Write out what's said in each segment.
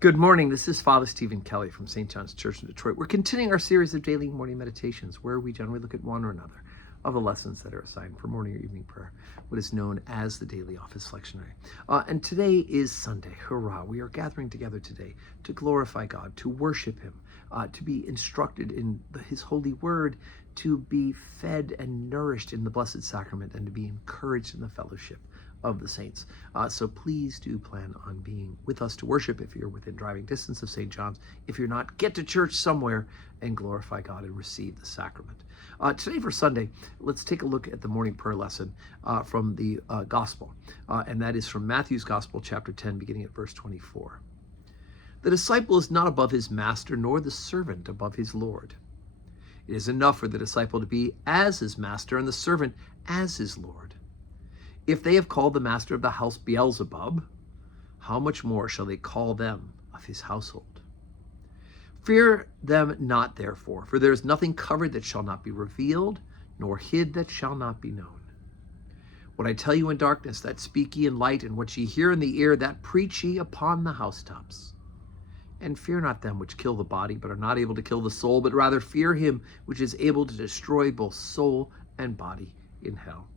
Good morning. This is Father Stephen Kelly from St. John's Church in Detroit. We're continuing our series of daily morning meditations where we generally look at one or another of the lessons that are assigned for morning or evening prayer, what is known as the daily office lectionary. And today is Sunday. Hurrah. We are gathering together today to glorify God, to worship Him, to be instructed in His holy word, to be fed and nourished in the Blessed Sacrament, and to be encouraged in the fellowship of the saints. So please do plan on being with us to worship if you're within driving distance of St. John's. If you're not, get to church somewhere and glorify God and receive the sacrament. Today for Sunday, let's take a look at the morning prayer lesson from the Gospel, and that is from Matthew's Gospel, chapter 10, beginning at verse 24. The disciple is not above his master, nor the servant above his Lord. It is enough for the disciple to be as his master and the servant as his Lord. If they have called the master of the house Beelzebub, how much more shall they call them of his household? Fear them not, therefore, for there is nothing covered that shall not be revealed, nor hid that shall not be known. What I tell you in darkness, that speak ye in light, and what ye hear in the ear, that preach ye upon the housetops. And fear not them which kill the body, but are not able to kill the soul, but rather fear him which is able to destroy both soul and body in hell.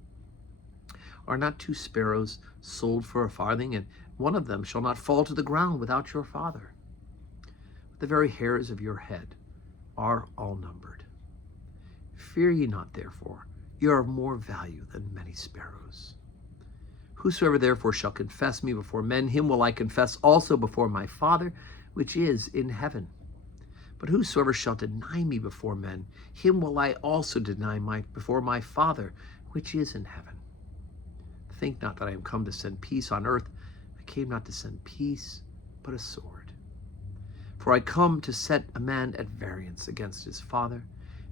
Are not 2 sparrows sold for a farthing, and one of them shall not fall to the ground without your Father? But the very hairs of your head are all numbered. Fear ye not, therefore, ye are of more value than many sparrows. Whosoever therefore shall confess me before men, him will I confess also before my Father which is in heaven. But whosoever shall deny me before men, him will I also deny before my Father which is in heaven. Think not that I am come to send peace on earth. I came not to send peace, but a sword. For I come to set a man at variance against his father,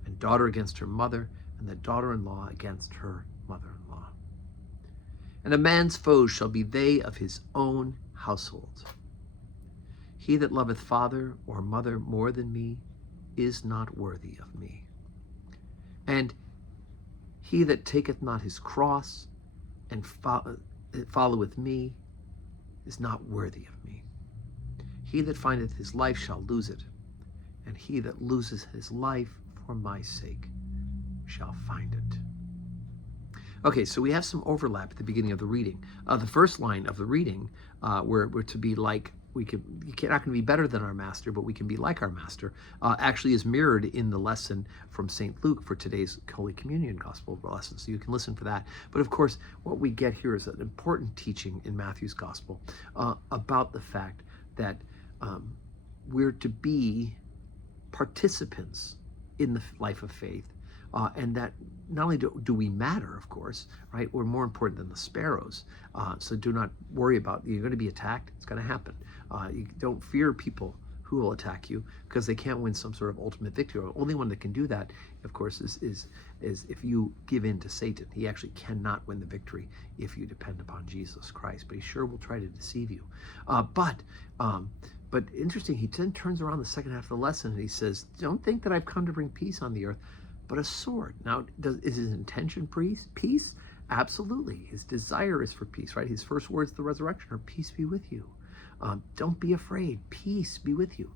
and daughter against her mother, and the daughter-in-law against her mother-in-law. And a man's foes shall be they of his own household. He that loveth father or mother more than me is not worthy of me. And he that taketh not his cross and followeth me is not worthy of me. He that findeth his life shall lose it, and he that loses his life for my sake shall find it. Okay, so we have some overlap at the beginning of the reading. The first line of the reading, we're to be like, you're not going to be better than our master, but we can be like our master, actually is mirrored in the lesson from St. Luke for today's Holy Communion Gospel lesson. So you can listen for that. But of course, what we get here is an important teaching in Matthew's Gospel about the fact that we're to be participants in the life of faith, and that not only do we matter, of course, right? We're more important than the sparrows. So do not worry about, you're going to be attacked. It's going to happen. You don't fear people who will attack you because they can't win some sort of ultimate victory. The only one that can do that, of course, is if you give in to Satan. He actually cannot win the victory if you depend upon Jesus Christ, but he sure will try to deceive you. But interesting, he then turns around the second half of the lesson and he says, don't think that I've come to bring peace on the earth, but a sword. Now, is his intention peace? Absolutely. His desire is for peace, right? His first words of the resurrection are, peace be with you. Don't be afraid. Peace be with you.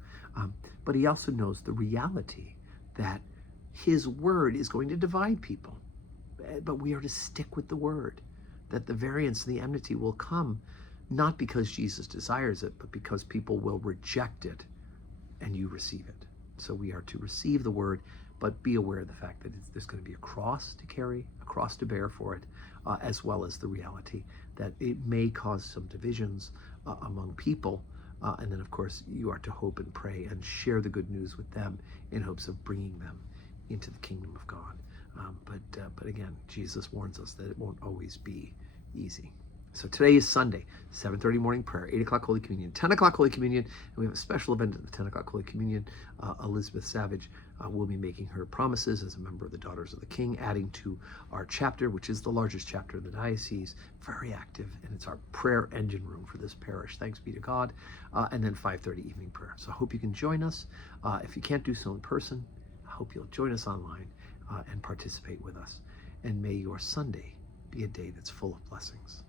But he also knows the reality that his word is going to divide people. But we are to stick with the word, that the variance and the enmity will come, not because Jesus desires it, but because people will reject it and you receive it. So we are to receive the word, but be aware of the fact that there's going to be a cross to carry, a cross to bear for it, as well as the reality that it may cause some divisions among people. And then, of course, you are to hope and pray and share the good news with them in hopes of bringing them into the kingdom of God. But again, Jesus warns us that it won't always be easy. So today is Sunday, 7:30 morning prayer, 8 o'clock Holy Communion, 10 o'clock Holy Communion, and we have a special event at the 10 o'clock Holy Communion. Elizabeth Savage will be making her promises as a member of the Daughters of the King, adding to our chapter, which is the largest chapter in the diocese, very active, and it's our prayer engine room for this parish. Thanks be to God. And then 5:30 evening prayer. So I hope you can join us. If you can't do so in person, I hope you'll join us online and participate with us. And may your Sunday be a day that's full of blessings.